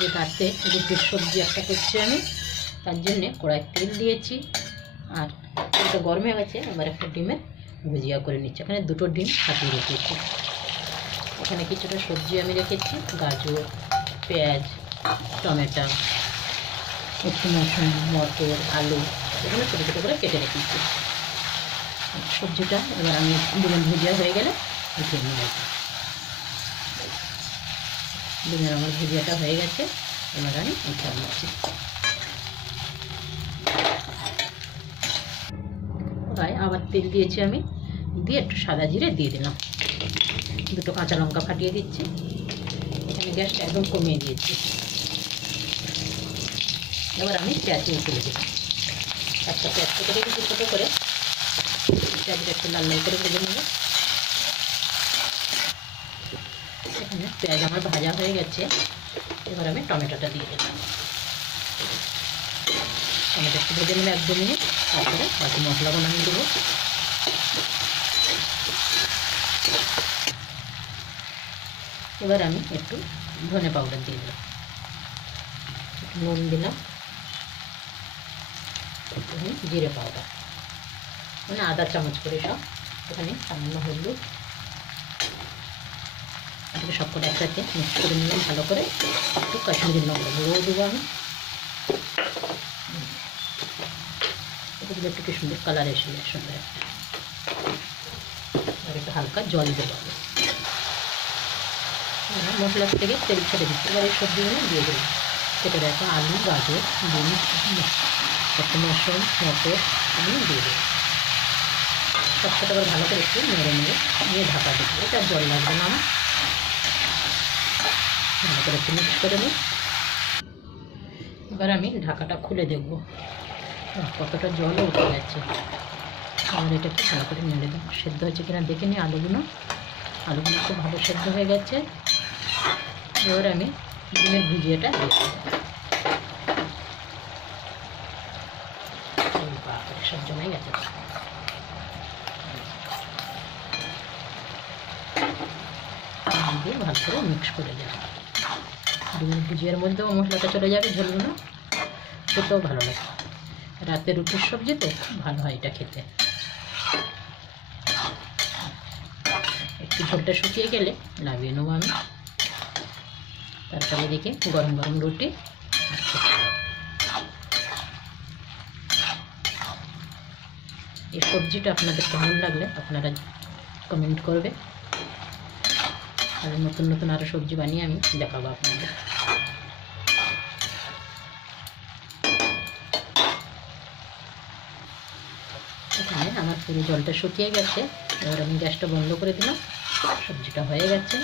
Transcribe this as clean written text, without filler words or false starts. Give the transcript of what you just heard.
যে রাতে রুটির সবজি একটা করছি আমি, তার জন্যে কড়াই তেল দিয়েছি। আর তেলটা গরম হয়ে গেছে, এবার একটা ডিমের ভুজিয়া করে নিচ্ছি। এখানে দুটো ডিম ফাটিয়ে রেখেছি। এখানে কিছুটা সবজি আমি রেখেছি, গাজর, পেঁয়াজ, টমেটো, একটু মশলা, মটর, আলু, এগুলো ছোটো ছোটো করে কেটে রেখেছি। সবজিটা এবার আমি ডিমের ভুজিয়া হয়ে গেলে উঠিয়ে নিয়ে যাবো। ডিমের আমার ভুজিয়াটা হয়ে গেছে, এবার আমি উঠিয়ে নিচ্ছি। আবার তেল দিয়েছি আমি, দিয়ে একটু সাদা জিরে দিয়ে দিলাম, দুটো কাঁচা লঙ্কা ফাটিয়ে দিচ্ছি। এখানে গ্যাসটা একদম কমিয়ে দিয়েছি। এবার আমি পেঁয়াজগুলো তুলে দিলাম। একটা পেঁয়াজ কেটে রেখেছি ছোটো করে, পেঁয়াজটা একটু লাল লাল করে ভেজে নেব। এখানে পেঁয়াজ আমার ভাজা হয়ে গেছে, এবার আমি টমেটোটা দিয়ে দিলাম। টমেটো একটু ভেজে নেব 1-2 মিনিট, তারপরে বাকি মশলাগুলো আমি দেবো। এবার আমি একটু ধনে পাউডার দিয়ে দিলাম, একটু নুন দিলাম, একটুখানি জিরে পাউডার, মানে আধা চামচ করে সব। এখানে সামান্য হলুদ, এটাকে সব করে একসাথে মিক্স করে নিলাম ভালো করে। একটু কাশ্মীরি লঙ্কা গুঁড়ো দেবো আমি, এগুলো একটু কি সুন্দর কালার এসে যায় সুন্দর। আর একটু হালকা জল দেবো। মশলা থেকে তেল ছেড়ে দিচ্ছি। এবার এই সবজিগুলো দিয়ে দেবো। কেটে রাখা আলু, গাজর, বিন, একটু মটর এগুলো দিয়ে দেবো। সবটাকে আবার ভালো করে একটু নেড়ে নিয়ে ঢাকা দেবো। এটা জল লাগবে না আমার, ভালো করে একটু মিক্স করে নিই। এবার আমি ঢাকাটা খুলে দেখব কতটা জলও উঠে যাচ্ছে। আর এটাকে ভালো করে নেড়ে দেবো। সেদ্ধ হচ্ছে কিনা দেখে নিই। আলুগুলো খুব ভালো সেদ্ধ হয়ে গেছে। এবার আমি ডিমের ভুজিয়াটা দিয়ে দেবো। সব জমে গেছে। দিয়ে ভালো করে মিক্স করে যাবে। ডিমের ভুজিয়ার মধ্যেও মশলাটা চলে যাবে, ঝোলগুলো খেতেও ভালো লাগে। রাতে রুটির সবজি তো খুব ভালো হয় এটা খেতে। একটু ঝোলটা শুকিয়ে গেলে নামিয়ে নেবো আমি। তারপরে এদিকে গরম গরম রুটি। এই সবজিটা আপনাদের কেমন লাগলে আপনারা কমেন্ট করবে। আর নতুন নতুন আরও সবজি বানিয়ে আমি দেখাবো আপনাদের। এখানে আমার পুরো জলটা শুকিয়ে গেছে। এবার আমি গ্যাসটা বন্ধ করে দিলাম। সবজিটা হয়ে গেছে।